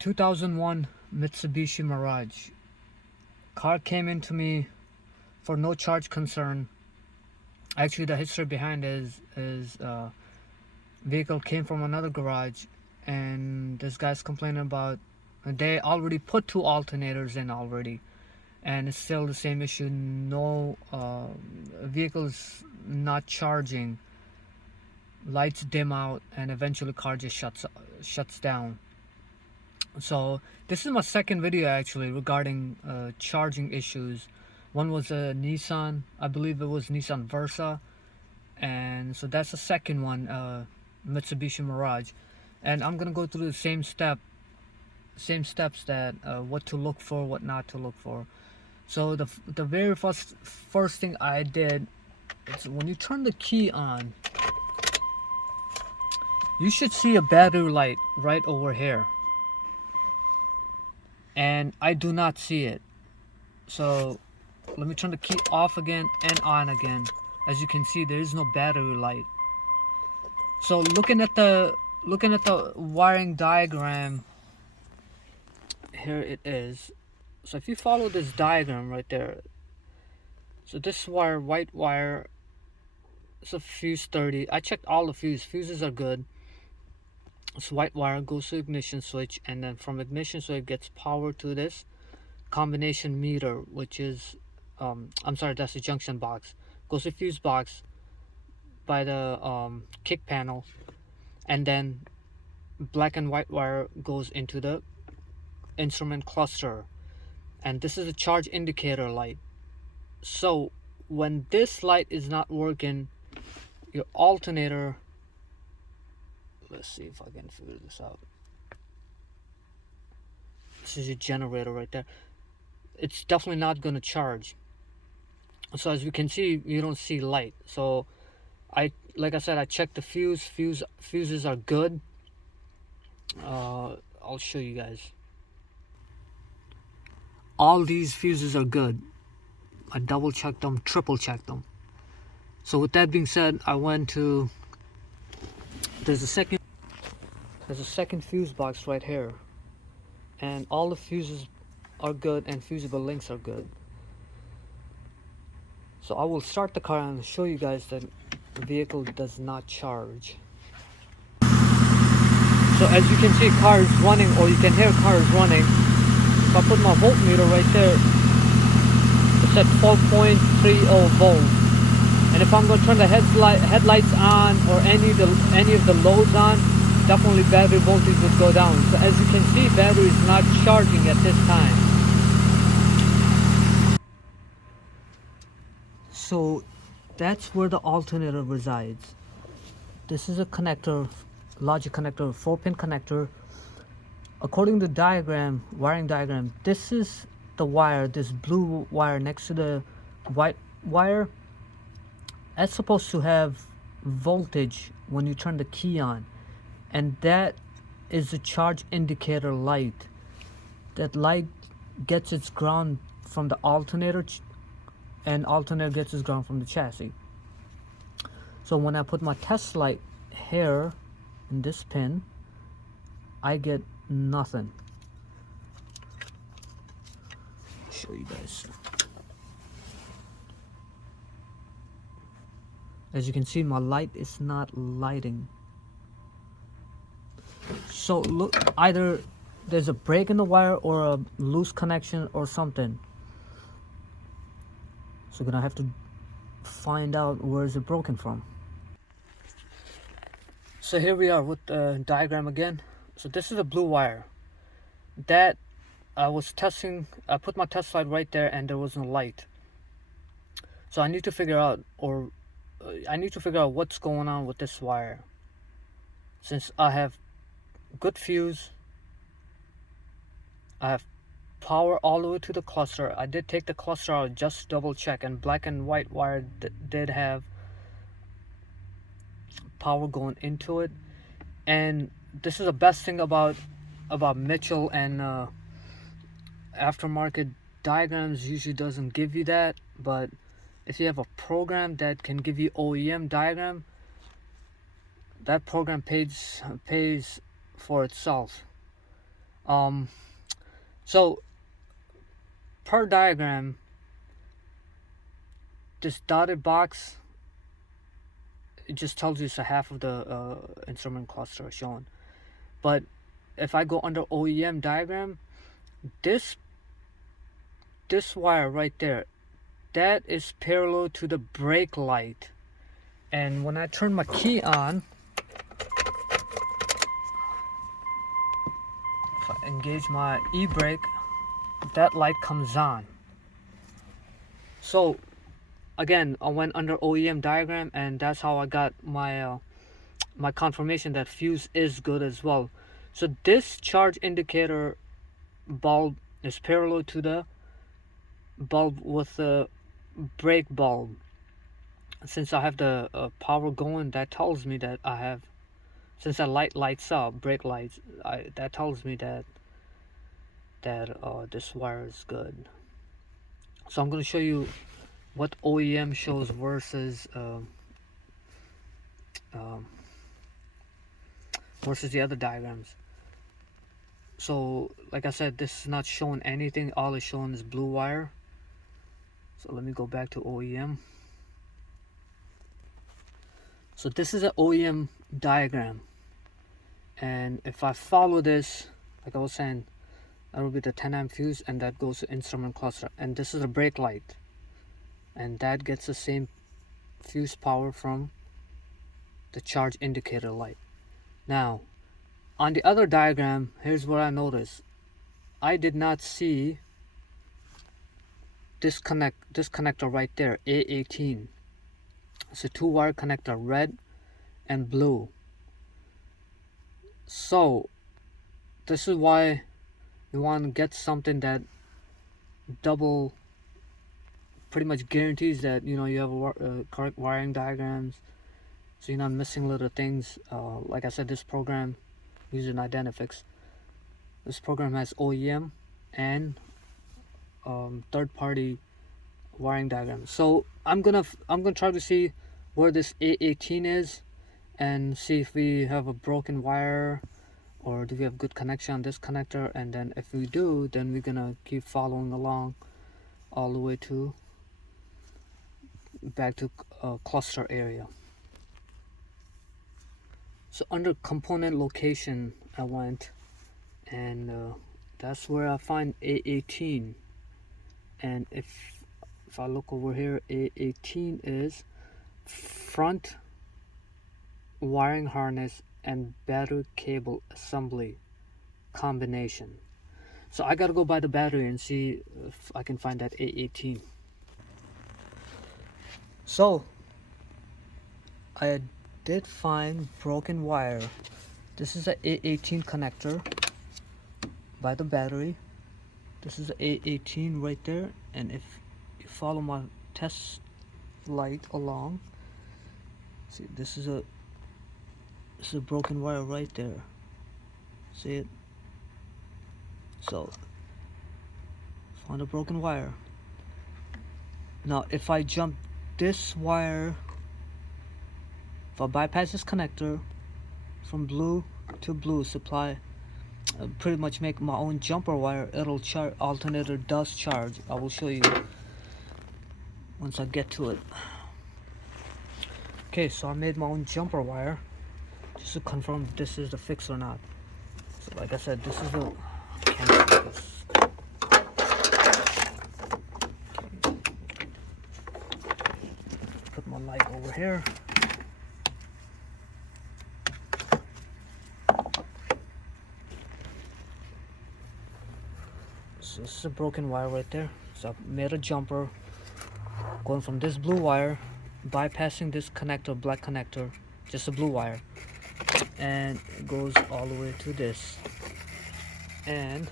2001 Mitsubishi Mirage. Car came into me for no charge concern. Actually, the history behind is vehicle came from another garage, and this guy's complaining about they already put two alternators in already, and it's still the same issue. No vehicles not charging, lights dim out, and eventually car just shuts down. So this is my second video actually regarding charging issues. One was a Nissan, I believe it was Nissan Versa, and so that's the second one, Mitsubishi Mirage. And I'm gonna go through the same steps that what to look for, what not to look for. So the very first thing I did is when you turn the key on, you should see a battery light right over here, and I do not see it. So let me turn the key off again and on again. As you can see, there is no battery light. So looking at the wiring diagram, here it is. So if you follow this diagram right there, so this wire, white wire, it's a fuse 30. I checked all the fuses are good. This white wire goes to ignition switch, and then from ignition switch it gets power to this combination meter, which is I'm sorry, that's the junction box. Goes to fuse box by the kick panel, and then black and white wire goes into the instrument cluster, and this is a charge indicator light. So when this light is not working, your alternator, let's see if I can figure this out. This is your generator right there. It's definitely not going to charge. So as you can see, you don't see light. So like I said, I checked the fuses are good. I'll show you guys. All these fuses are good. I double checked them, triple checked them. So with that being said, I went to, there's a second fuse box right here, and all the fuses are good and fusible links are good. So I will start the car and show you guys that the vehicle does not charge. So as you can see, car is running, or you can hear car is running. If I put my voltmeter right there, it's at 4.30 volts. And if I'm going to turn the headlights on, or any of the loads on, definitely battery voltage would go down. So as you can see, battery is not charging at this time. So that's where the alternator resides. This is a connector, logic connector, 4-pin connector. According to the diagram, wiring diagram, this is the wire, this blue wire next to the white wire. That's supposed to have voltage when you turn the key on, and that is the charge indicator light. That light gets its ground from the alternator, and alternator gets its ground from the chassis. So when I put my test light here in this pin, I get nothing. I'll show you guys. As you can see, my light is not lighting. So look, either there's a break in the wire or a loose connection or something. So we're gonna have to find out where is it broken from. So here we are with the diagram again. So this is a blue wire that I was testing. I put my test light right there and there was no light. So I need to figure out, what's going on with this wire. Since I have good fuse, I have power all the way to the cluster. I did take the cluster out just to double check, and black and white wire did have power going into it. And this is the best thing about Mitchell and aftermarket diagrams. Usually doesn't give you that, but if you have a program that can give you OEM diagram, that program pays for itself. So per diagram, this dotted box, it just tells you it's a half of the instrument cluster shown. But if I go under OEM diagram, this wire right there, that is parallel to the brake light. And when I turn my key on, if I engage my e-brake, that light comes on. So again, I went under OEM diagram, and that's how I got my my confirmation that fuse is good as well. So this charge indicator bulb is parallel to the bulb with the brake bulb. Since I have the power going, that tells me that I have, since that light lights up, brake lights, that tells me that this wire is good. So I'm going to show you what OEM shows versus versus the other diagrams. So like I said, this is not showing anything. All it's showing is blue wire. So let me go back to OEM. So this is an OEM diagram, and if I follow this, like I was saying, that will be the 10 amp fuse, and that goes to instrument cluster. And this is a brake light, and that gets the same fuse power from the charge indicator light. Now on the other diagram, here's what I noticed. I did not see this connector right there, A18. It's a 2-wire connector, red and blue. So this is why you want to get something that double, pretty much guarantees that you have correct wiring diagrams, so you're not missing little things. Like I said, this program using Identifix. This program has OEM and third-party wiring diagrams. So I'm gonna try to see where this A18 is, and see if we have a broken wire or do we have good connection on this connector. And then if we do, then we're gonna keep following along all the way to back to cluster area. So under component location, I went, and that's where I find A18. And if I look over here, A18 is front wiring harness and battery cable assembly combination. So I gotta go by the battery and see if I can find that A18. So I did find broken wire. This is a A18 connector by the battery. This is a A18 right there, and if you follow my test light along, see, this is a broken wire right there. See it? So found a broken wire. Now if I jump this wire, if I bypass this connector from blue to blue supply, pretty much make my own jumper wire, it'll charge. Alternator does charge. I will show you once I get to it. Okay, so I made my own jumper wire just to confirm if this is the fix or not. So like I said, this is the put my light over here. So this is a broken wire right there. So I made a jumper going from this blue wire, bypassing this connector, black connector, just a blue wire, and it goes all the way to this. And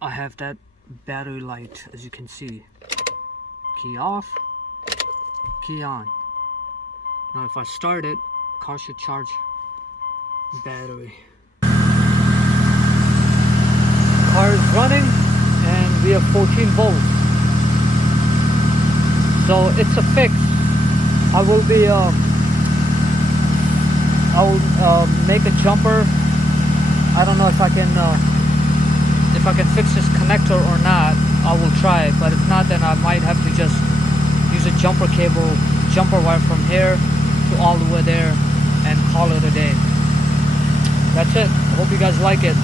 I have that battery light, as you can see. Key off, key on. Now if I start it, car should charge battery. Car is running and we have 14 volts. So it's a fix. I will be I'll make a jumper. I don't know if I can fix this connector or not. I will try, but if not, then I might have to just use a jumper wire from here to all the way there and call it a day. That's it. I hope you guys like it.